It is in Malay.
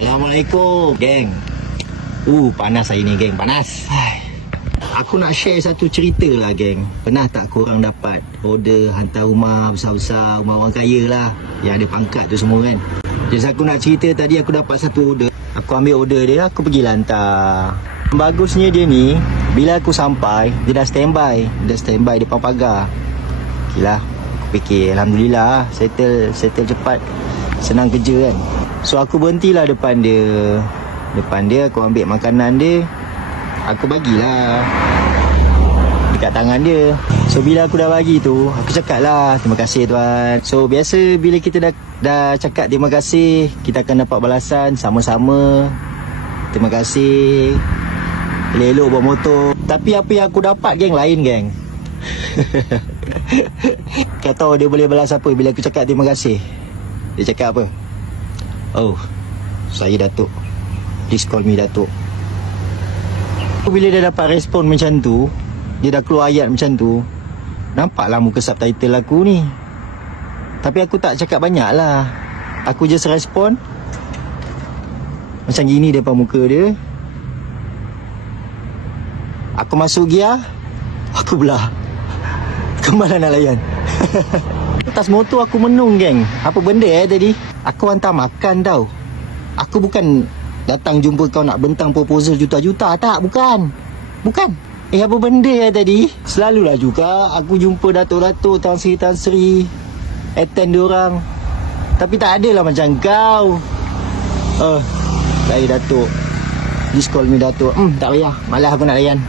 Assalamualaikum, geng. Panas hari ni, geng. Panas. Aku nak share satu cerita lah, geng. Pernah tak korang dapat order hantar rumah besar-besar, rumah orang kaya lah, yang ada pangkat tu semua kan? Jadi aku nak cerita, tadi aku dapat satu order. Aku ambil order dia, aku pergi hantar. Bagusnya dia ni, bila aku sampai, dia dah standby. Dia dah standby depan pagar. Okay lah, aku fikir Alhamdulillah, settle cepat, senang kerja kan. So aku berhentilah depan dia. Depan dia aku ambil makanan dia, aku bagilah dekat tangan dia. So bila aku dah bagi tu, aku cakap lah, terima kasih tuan. So biasa bila kita dah cakap terima kasih, kita akan dapat balasan sama-sama. Terima kasih, elok bawa motor. Tapi apa yang aku dapat, geng, lain, geng. Kau tahu dia boleh balas apa bila aku cakap terima kasih? Dia cakap apa? Oh, saya Datuk, please call me Datuk. Bila dia dapat respon macam tu, dia dah keluar ayat macam tu, nampaklah muka subtitle aku ni. Tapi aku tak cakap banyak lah. Aku just respon macam gini depan muka dia. Aku masuk gear, aku belah. Kemana nak layan? Atas motor aku menung, geng. Apa benda tadi? Aku hantar makan tau. Aku bukan datang jumpa kau nak bentang proposal juta-juta. Tak, bukan. Apa benda tadi? Selalulah juga aku jumpa datuk-datuk, Tan Sri attend diorang. Tapi tak adalah macam kau. Saya Datuk, please call me Datuk. Tak payah, malas aku nak layan.